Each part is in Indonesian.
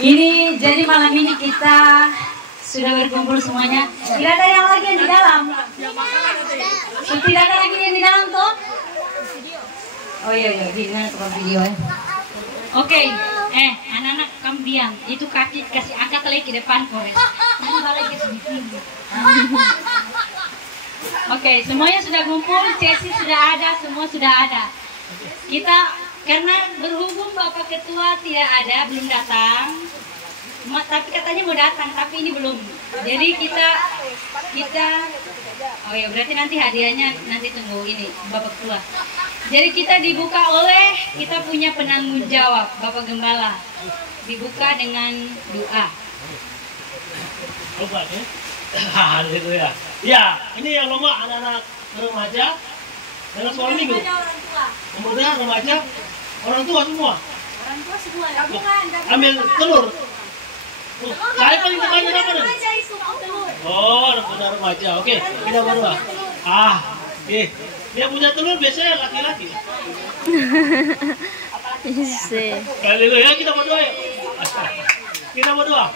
Ini jadi malam ini kita sudah berkumpul semuanya. Tidak ada yang lagi yang di dalam. Tidak ada lagi yang di dalam tuh. Oh iya, gimana tukang video ya? Oke, anak-anak kamu diam. Itu kaki kasih angkat lagi ke depan kores. Balik ke sini. Oke, semuanya sudah kumpul. Cesi sudah ada, semua sudah ada. Kita karena berhubung Bapak Ketua tidak ada, belum datang. Tapi katanya mau datang, tapi ini belum. Jadi kita oh ya berarti nanti hadiahnya nanti tunggu ini Bapak Ketua. Jadi kita dibuka oleh kita punya penanggung jawab Bapak Gembala. Dibuka dengan doa. Lomba ya? Haleluya. Ya, ini yang lomba anak-anak remaja dan sekolah minggu. Pemuda, remaja, orang tua semua. Orang tua semua gabungan. Ambil telur. Saya paling banyak apa nih? Oh, anak remaja. Oke, kita berdoa. Oke. Dia punya telur biasanya laki-laki. Haleluya, kita berdoa ya. Kita berdoa.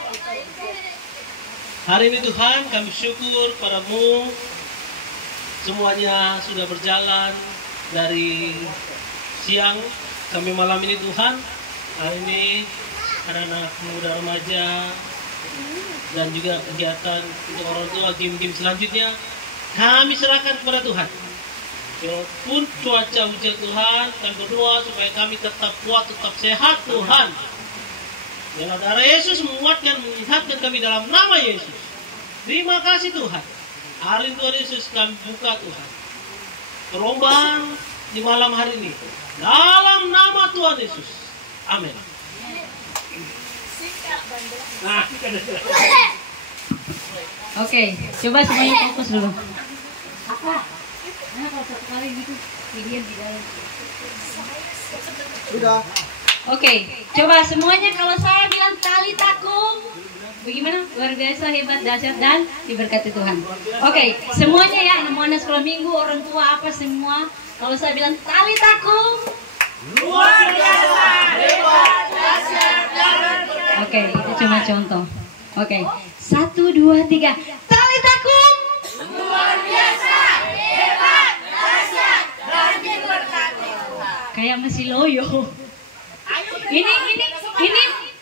Hari ini Tuhan kami syukur padamu. Semuanya sudah berjalan dari siang sampai malam ini Tuhan. Hari ini anak-anak muda remaja dan juga kegiatan untuk orang tua game-game selanjutnya kami serahkan kepada Tuhan. Walaupun cuaca hujan Tuhan, kami berdoa supaya kami tetap kuat, tetap sehat Tuhan. Dalam darah Yesus menguatkan, menyehatkan kami dalam nama Yesus. Terima kasih Tuhan. Hari ini Tuhan Yesus kami buka Tuhan. Perlombaan di malam hari ini. Dalam nama Tuhan Yesus. Amin. Nah, Oke, coba semuanya fokus dulu. Apa? Nah, kalau satu kali gitu, video di dalam. Sudah. Oke, coba semuanya kalau saya bilang tali takum, bagaimana? Luar biasa, hebat, dahsyat, dan diberkati Tuhan. Oke, semuanya ya, anak-anak sekolah minggu, orang tua apa semua. Kalau saya bilang tali takum, Luar biasa, hebat, dahsyat, dan oke, itu cuma contoh. Oke, 1, 2, 3, tali takum. luar biasa, hebat, dahsyat, dan diberkati. Kayak masih loyo. Ini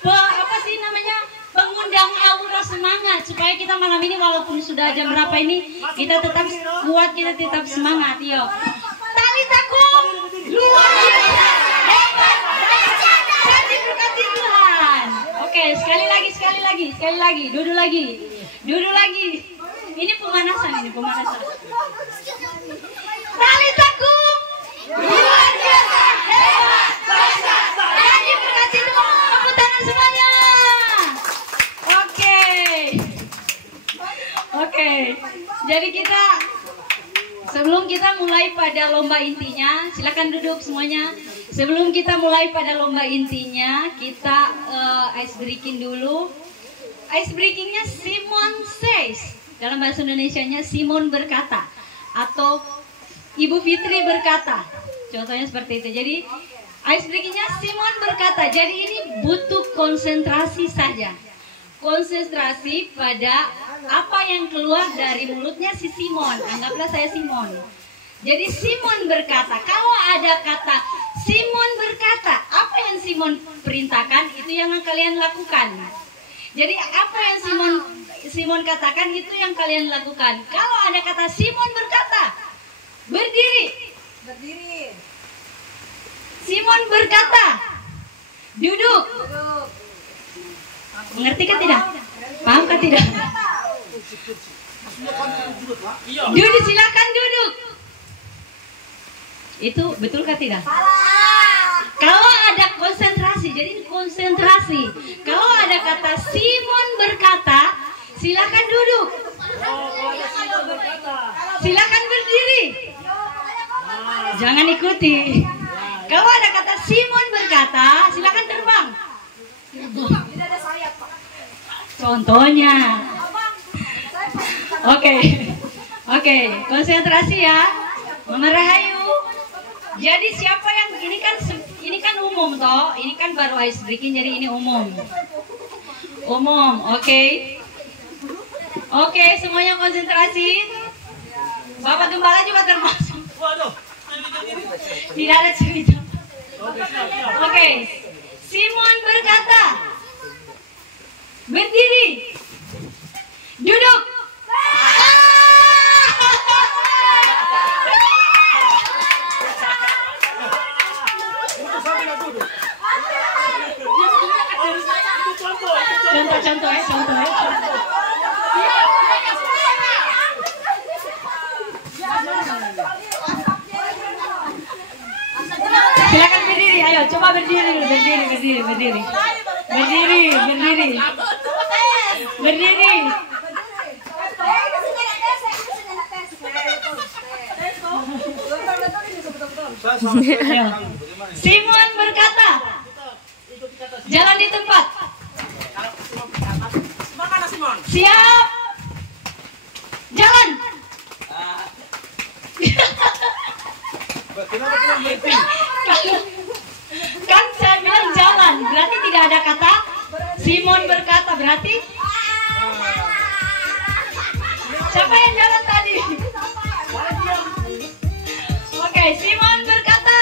apa sih namanya, pengundang aura semangat supaya kita malam ini walaupun sudah jam berapa ini kita tetap kuat, kita tetap semangat. Yo, tali takum, luar biasa, hebat, dahsyat, dan diberkati Tuhan. Oke, sekali lagi, duduk lagi. Ini pemanasan. Tali takum, luar biasa, hebat, dahsyat, dan diberkati Tuhan. Tepuk tangan semuanya. Oke. Jadi kita sebelum kita mulai pada lomba intinya, silakan duduk semuanya. Sebelum kita mulai pada lomba intinya, kita ice breaking dulu. Ice breakingnya Simon says. Dalam bahasa Indonesianya Simon berkata atau Ibu Fitri berkata. Contohnya seperti itu. Jadi ice breakingnya Simon berkata. Jadi ini butuh konsentrasi saja. Konsentrasi pada apa yang keluar dari mulutnya si Simon. Anggaplah saya Simon. Jadi Simon berkata. Kalau ada kata Simon berkata, apa yang Simon perintahkan itu yang kalian lakukan. Jadi apa yang Simon katakan itu yang kalian lakukan. Kalau ada kata Simon berkata, berdiri. Simon berkata, duduk. Mengerti kan tidak? Paham kan tidak? Duduk, silakan duduk. Itu betul kan tidak? Kalau ada konsentrasi, jadi konsentrasi. Kalau ada kata Simon berkata, silakan duduk. Silakan berdiri. Jangan ikuti. Kalau ada kata Simon berkata, silakan terbang. Contohnya. Oke, konsentrasi ya. Mama Rahayu. Jadi siapa yang ini kan umum toh, ini kan baru ice breaking jadi ini umum. umum. Oke. Oke, semuanya konsentrasi. Bapak Gembala juga termasuk. Waduh. Tidak ada cerita. Oke, siap. Oke. Simon berkata, berdiri, duduk. Contoh ya. Silakan berdiri, ayo coba berdiri. Ayo. Simon berkata, jalan di tempat. Siap. Jalan. Kan saya bilang jalan, berarti tidak ada kata Simon berkata, berarti siapa yang jalan tadi? Oke, Simon berkata,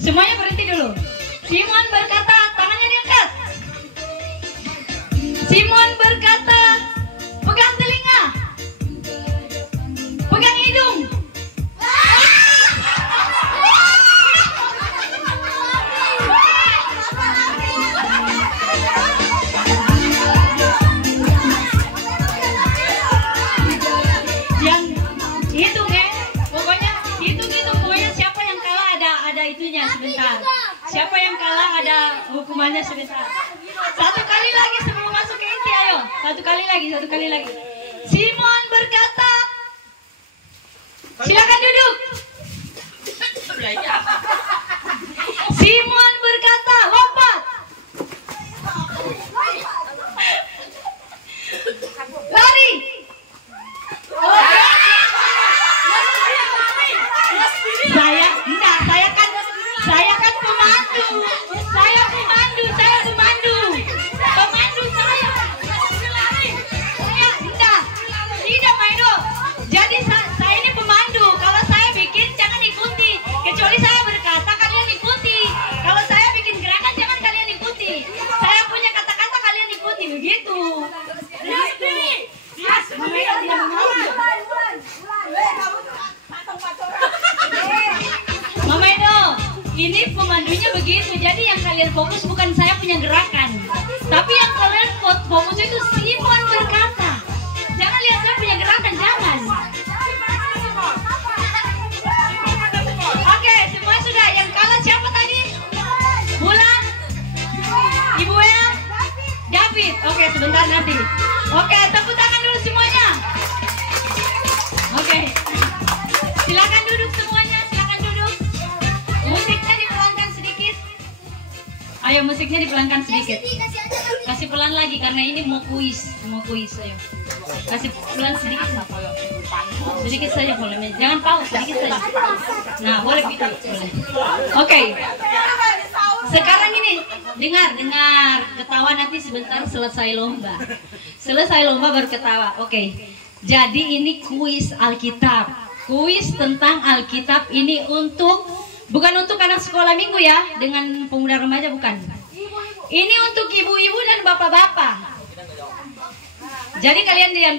semuanya berhenti dulu. Simon berkata, tangannya diangkat. Simon berkata, pegang telinga, pegang hidung. Yang hitung ya, pokoknya hitung pokoknya siapa yang kalah ada itunya sebentar. Siapa yang kalah ada hukumannya sebentar. Satu kali lagi sebelum masuk ke inti, ayo. Satu kali lagi. Simon berkata, silakan duduk. Simon berkata, lompat. Lari. Saya kan pemandu. Saya pemandu saya. Ya, tidak Maido. Jadi saya ini pemandu. Kalau saya bikin jangan ikuti. Kecuali saya berkata kalian ikuti. Kalau saya bikin gerakan jangan kalian ikuti. Saya punya kata-kata kalian ikuti, begitu. Mama Edo, ini pemandunya begitu. Jadi yang kalian fokus bukan saya punya gerakan, tapi yang kalian fokus itu Simon berkata. Jangan lihat saya punya gerakan, jangan. Oke, semua sudah. Yang kalah siapa tadi? Bulan? Ibu ya? David. Oke, sebentar nanti. Oke, tepuk tangan dulu semuanya. Oke. Silakan duduk semuanya, silakan duduk. Musiknya dipelankan sedikit. Ayo, musiknya dipelankan sedikit. Kasih pelan lagi karena ini mau kuis, ayo. Kasih pelan sedikit. Sedikit saja boleh. Jangan pause, sedikit saja. Nah, boleh pilih. Boleh. Oke. Sekarang ini dengar ketawa nanti sebentar selesai lomba. Selesai lomba baru ketawa. Oke. Jadi ini kuis Alkitab. Kuis tentang Alkitab ini bukan untuk anak sekolah minggu ya, dengan pemuda remaja bukan. Ini untuk ibu-ibu dan bapak-bapak. Jadi kalian diam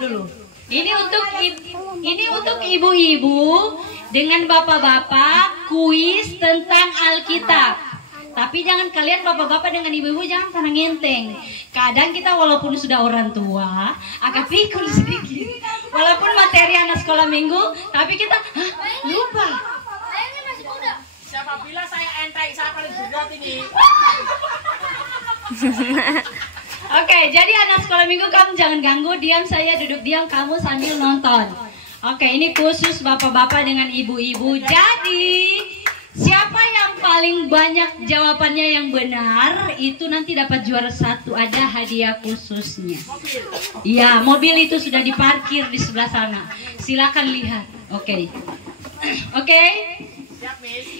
dulu. Ini untuk ibu-ibu dengan bapak-bapak, kuis tentang Alkitab. Tapi jangan kalian bapak-bapak dengan ibu-ibu jangan pada ngenteng. Kadang kita walaupun sudah orang tua agak pikul sedikit. Walaupun materi anak sekolah minggu, tapi kita lupa. Siapa bilang saya entek, saya paling berat ini. Oke, jadi anak sekolah minggu kamu jangan ganggu, diam saya duduk diam, kamu sambil nonton. Oke, ini khusus bapak-bapak dengan ibu-ibu. Jadi siapa yang paling banyak jawabannya yang benar itu nanti dapat juara 1, ada hadiah khususnya. Iya, mobil itu sudah diparkir di sebelah sana. Silakan lihat. Oke.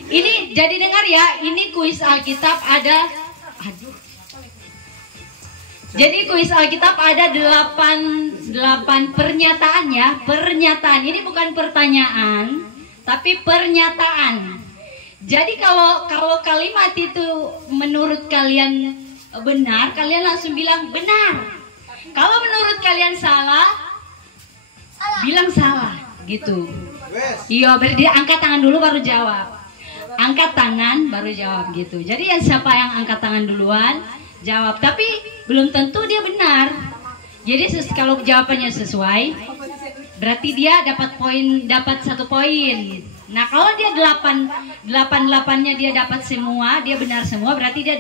Ini jadi dengar ya, ini kuis Alkitab ada. Jadi kuis Alkitab ada 8 pernyataan ya. Pernyataan ini bukan pertanyaan, tapi pernyataan. Jadi kalau kalimat itu menurut kalian benar, kalian langsung bilang benar. Kalau menurut kalian salah, bilang salah gitu. Iya, berarti angkat tangan dulu baru jawab. Angkat tangan baru jawab gitu. Jadi siapa yang angkat tangan duluan jawab, tapi belum tentu dia benar. Jadi kalau jawabannya sesuai, berarti dia dapat 1 poin. Nah, kalau dia 8-8-nya dia dapat semua, dia benar semua, berarti dia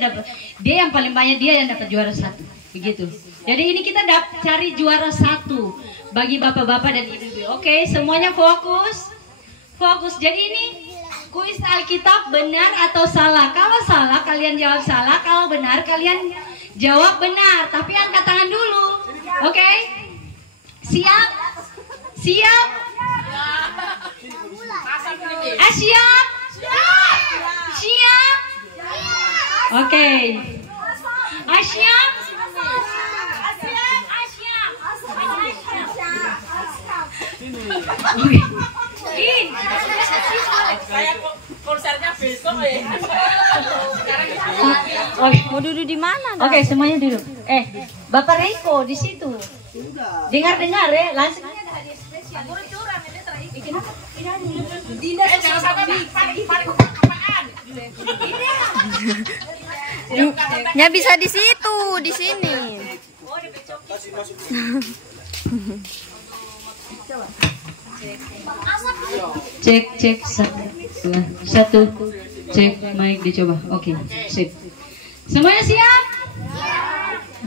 yang paling banyak, dia yang dapat juara 1. Begitu. Jadi ini kita cari juara 1 bagi bapak-bapak dan ibu-ibu. Oke, semuanya fokus. Fokus. Jadi ini kuis Alkitab benar atau salah. Kalau salah kalian jawab salah, kalau benar kalian jawab benar. Tapi angkat tangan dulu. Oke? Siap? Siap? Siap? Siap? Oke. Siap? Kayak konsernya besok ya. Mau duduk di mana? Oke, semuanya duduk. Bapak Reiko di situ. Dengar ya, langsung aja ada hadiah spesial. Jangan sampai panik apaan. Ya bisa di situ, di sini. Cek 1 cek mic dicoba. Oke, sip. Semuanya siap?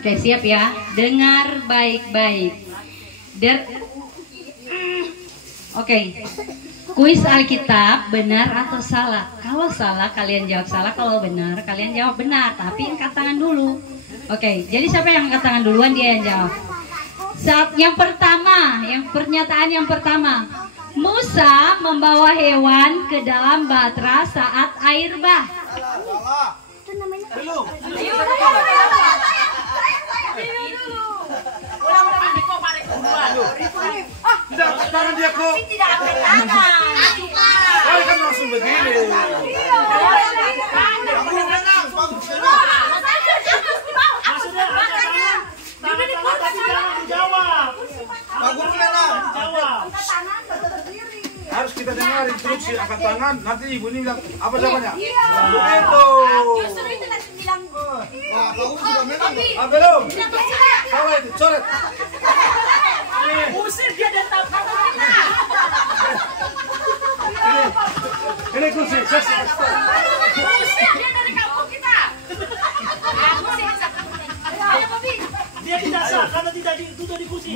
Oke, siap ya. Dengar baik-baik. Oke. Kuis Alkitab benar atau salah? Kalau salah kalian jawab salah, kalau benar kalian jawab benar. Tapi angkat tangan dulu. Oke, jadi siapa yang angkat tangan duluan dia yang jawab. Saat yang pertama, pernyataan yang pertama. Musa membawa hewan ke dalam batra saat air bah. Belum. Tidak, tangan dia kok. Tidak apa tangan. Oh, kan langsung begini. Harus kita dengar instruksi angkat tangan, nanti ibu ini bilang apa jawabannya? Itu. Justru itu nanti bilang. Wah, kamu sudah menang. Belum. Salah itu, coret. Usir dia dan tahu kita. Ini kursi, saksi. Usir dia dari kampung kita. Ayo, Bobi. Dia tidak sah karena tidak duduk di kursi.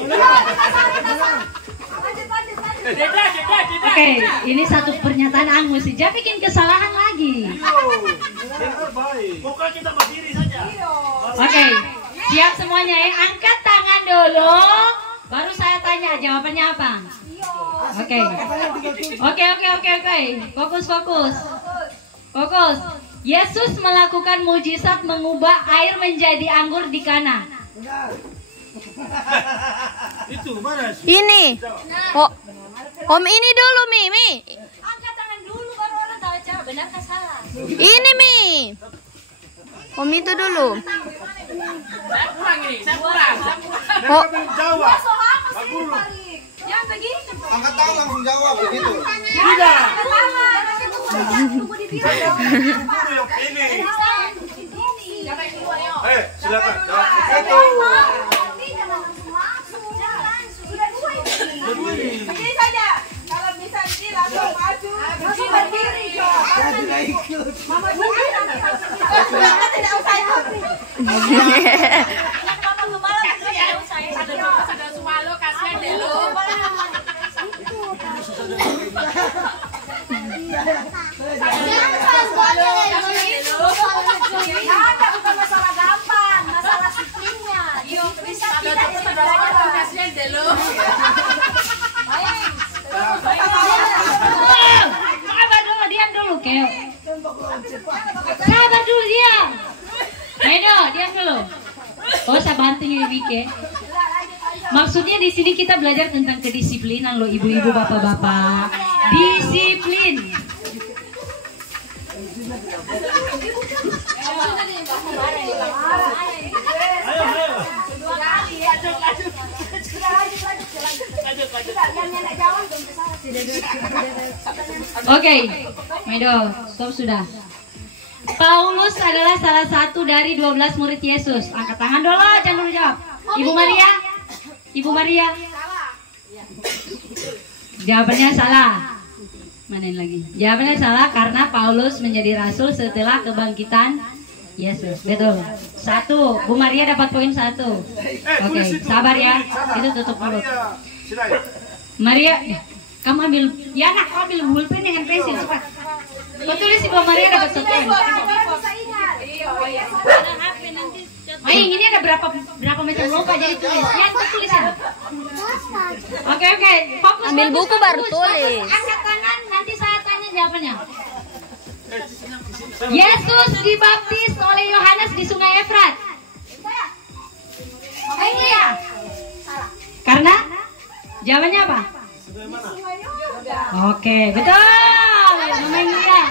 Oke, ini satu pernyataan Angus. Dia bikin kesalahan lagi. Pokoknya kita berdiri saja. Oke, siap semuanya ya. Angkat tangan dulu. Baru saya tanya jawabannya apa. Oke. Fokus. Yesus melakukan mujizat mengubah air menjadi anggur di Kana. Itu mana? Ini. Oh, Om ini dulu, Mi. Angkat tangan dulu baru orang tahu jawab benar atau salah. Ini, Mi. Om itu dulu. Saya pulang ini, saya pulang. Oh, Jawab. Jangan begini. Angkat tangan langsung jawab begitu. Tidak. Guru yang ini. Silakan. Jawab. Itu. Begini saja. Kalau bisa ini langsung maju. Langsung berdiri. Mama tidak usah ikut. Mama Gembala tidak usah ikut. Ada Sumalo, kasihan deh lu. Bukan masalah gampang, masalah sistemnya. Bisa tidak kasihan deh lu. Sabar dulu, diam dulu, Keo. Sabar dulu, diam. Medo, diam dulu. Oh, saya bantu ya Wike. Maksudnya di sini kita belajar tentang kedisiplinan loh ibu-ibu, bapak-bapak. Disiplin. Oke, Medo, stop sudah. Paulus adalah salah satu dari 12 murid Yesus. Angkat tangan dulu, jangan dulu jawab. Ibu Maria, Ibu Maria. Jawabannya salah. Mana lagi? Jawabannya salah karena Paulus menjadi rasul setelah kebangkitan Yesus. Betul. 1. Bu Maria dapat poin 1. Oke, sabar ya. Itu tutup mulut. Maria, kamu ambil, ya nak, kamu ambil pulpen dengan pensil cepat. Kau tulis si Bu Maria dapat 1 poin. Maing, ini ada berapa macam lomba jadi tulis. Ya, itu tulis ya. Oke, fokus. Ambil buku baru tulis. Angkat tangan, nanti saya tanya jawabannya. Yesus dibaptis oleh Yohanes di Sungai Efrat. Iya. Karena jawabannya apa? Oke, betul. Mama India.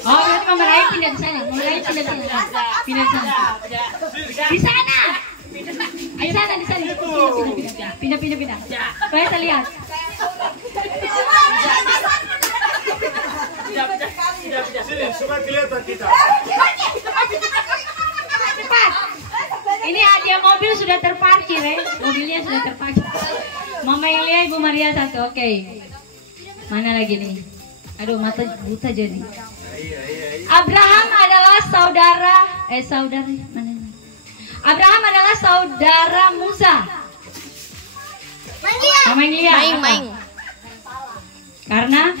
Oh, berarti Mama Rai pindah di sana. Mama Rai pindah di sana. Pindah di sana. Di sana. Di sana, di sana. Pindah. Supaya saya lihat. Sini, supaya kelihatan kita. Cepat. Ini ada mobil sudah terparkir ya. Mobilnya sudah terparkir. Mama Ilia, Ibu Maria 1. Oke. Mana lagi nih? Aduh, mata buta jadi. Abraham adalah saudara mana? Abraham adalah saudara Musa. Mama Ilia. Maing. Karena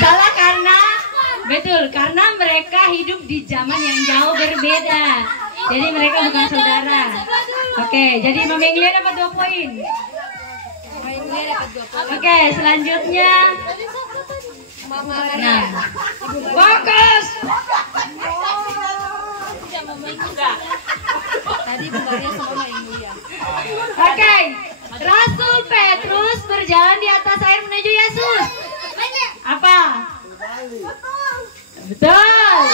salah karena betul, karena mereka hidup di zaman yang jauh berbeda. Jadi mereka bukan saudara. Oke, jadi Mama Inglia dapat 2 poin. Oke, selanjutnya. Nah, fokus. Oke, Rasul Petrus berjalan di atas air menuju Yesus. Apa? Betul.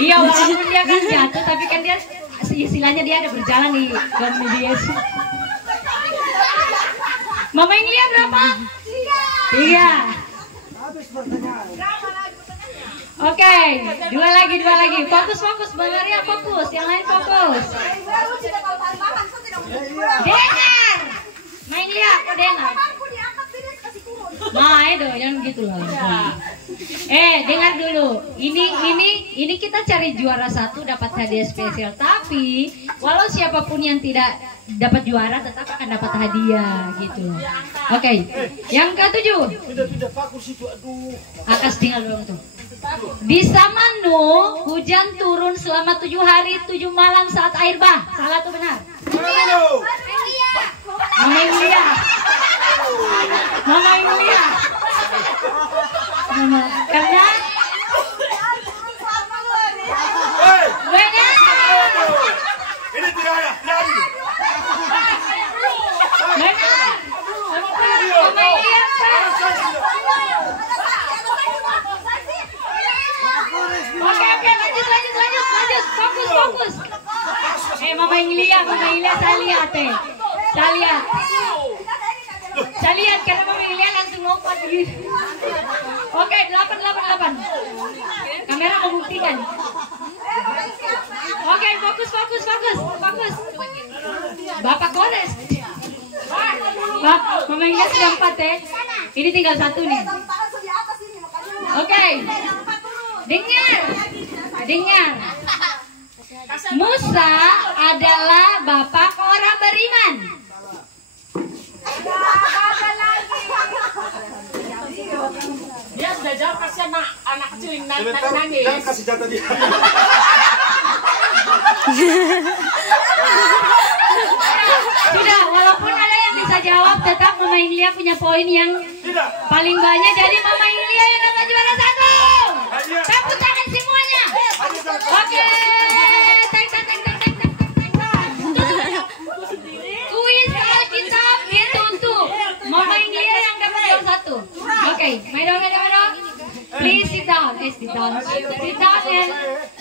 Iya, walaupun dia kan jatuh, tapi kan dia istilahnya dia ada berjalan di menuju Yesus. Mama yang lihat berapa? 3. Oke, 2 lagi. Fokus, Mbak Maria fokus, yang lain fokus. Dengar. Main lihat, kok dengar? Nah, itu jangan gitu loh. Dengar dulu. Ini kita cari juara 1 dapat hadiah spesial. Tapi walau siapapun yang tidak dapat juara tetap akan dapat hadiah gitu. Oke. Yang ke-7. Pindah fokus itu, aduh. Akas tinggal dulu tuh. Di Samanu hujan turun selama 7 hari 7 malam saat air bah. Salah tuh benar. Mama Emilia. Karena benar. Ini tidak ya, jadi. Benar. Mama Emilia. Oke, lanjut. Fokus. Mama Emilia saya lihat Saya lihat karena Mama Emilia langsung lompat gitu. Oke, 8. Kamera membuktikan. Oke, fokus. Bapak Kores. Mama Emilia sudah 4 ya. Ini tinggal 1 nih. Oke. Dengar. Musa adalah bapak orang beriman. Dia sudah jawab, kasih anak kecil yang nangis. Jangan kasih jatah dia. Sudah, walaupun ada yang bisa jawab, tetap Mama Inglia punya poin yang Tidak. Paling banyak jadi Mama Ilia yang dapat juara 1. Hadiah. Tepuk tangan semuanya. Oke. Kuis Alkitab ditutup. Mama Ilia yang dapat juara 1. Oke, Maido. Please sit down. Sit down and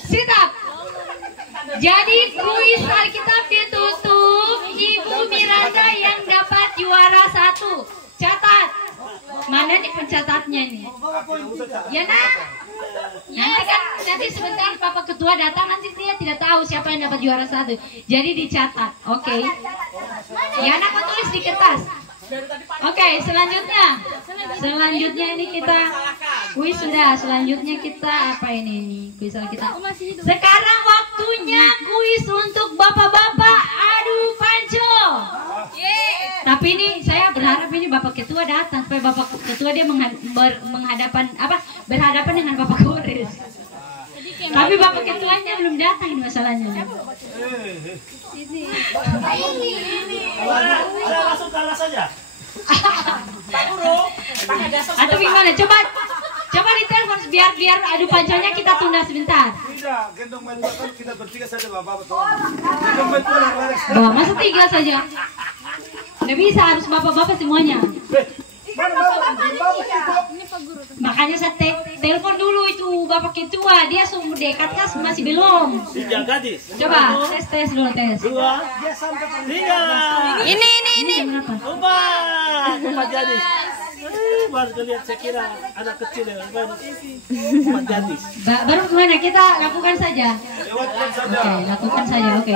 sit up. Jadi kuis Alkitab ditutup. Ibu Miranda yang dapat juara 1. Catat. Mana nih pencatatnya nih? Ya nak. Nanti sebentar Bapak Ketua datang, nanti dia tidak tahu siapa yang dapat juara 1. Jadi dicatat, oke? Ya nak, kau tulis di kertas. Oke, selanjutnya ini kita kuis sudah. Selanjutnya kita apa ini? Kuis kita. Sekarang waktunya kuis untuk bapak-bapak adu panco. Tapi ini saya berharap ini Bapak Ketua datang supaya Bapak Ketua dia berhadapan dengan Bapak Kores. Tapi Bapak Ketuanya belum datang ini masalahnya. Ada langsung kalah saja. Atau gimana? Coba ditelepon biar adu panconya kita tunda sebentar. Tidak, gendong main bola kan kita bertiga saja bapak betul. Gendong main bola laris. Wah, masa 3 saja? Nggak bisa, harus bapak-bapak semuanya. Makanya saya telepon dulu itu Bapak Ketua, dia sumber dekat kan masih belum. Tiga gadis. Coba tes dulu tes. 2, 3. Ini. Empat gadis. Baru lihat saya kira anak kecil ya. Empat gadis. Baru gimana? Kita lakukan saja. Lewatkan saja. Oke, lakukan saja. Oke.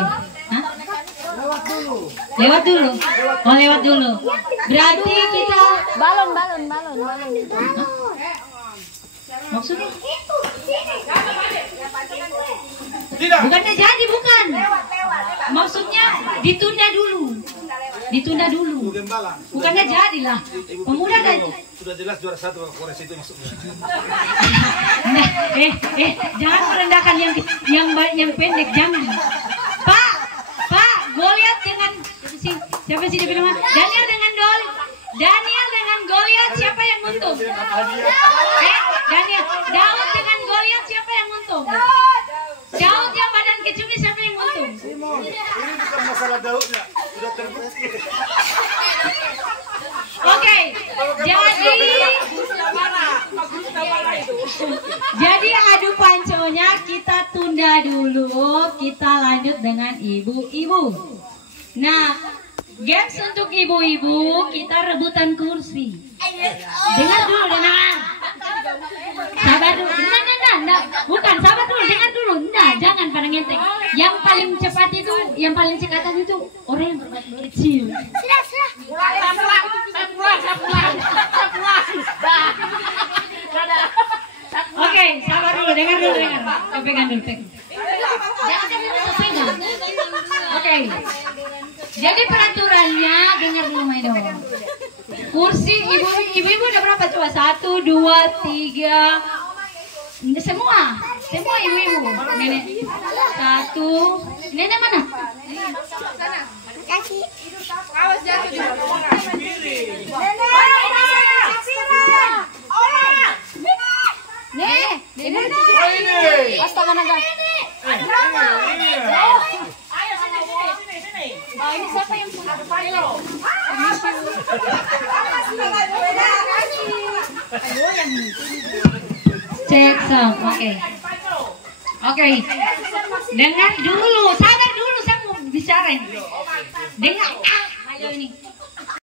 Hah? Lewat dulu. Oh, lewat dulu. Berarti kita Balon. maksudnya Tidak. bukannya jadi bukan. Maksudnya ditunda dulu. Gembalang. Bukannya jadilah. Pemuda dan Sudah jelas juara 1 Kores itu masuknya. jangan merendahkan yang pendek, jangan. Pak, Goliat dengan siapa sih dia bilang? Daniel dengan Goliat siapa yang untung? Daud dengan Goliat siapa yang untung? Daud yang badan kecil ini siapa yang untung? Ini bukan masalah Daudnya, sudah terbukti. Oke, jadi adu panconya kita tunda dulu, kita lanjut dengan ibu-ibu. Nah, games untuk ibu-ibu kita rebutan kursi. Dengar dulu, sabar dulu, bukan sabar dulu, dengar dulu, jangan pada ngenteng. Yang paling cepat itu, yang paling cekatan itu orang yang berbadan kecil. Oke, sabar dulu, dengar dulu. Pegang dulu. Jangan pegang. Oke. Jadi peraturannya dengar dulu Maido. Kursi ibu-ibu udah berapa coba? 1, 2, 3. Semua ibu-ibu. Nenek 1. Nenek mana? Kasih. Awas jatuh di orang. Nenek. Astaga naga. Ayo sini. Ini siapa yang Cek sound. Oke. Dengar dulu, sabar dulu, saya mau bicara ini. Dengar. Ayo ini.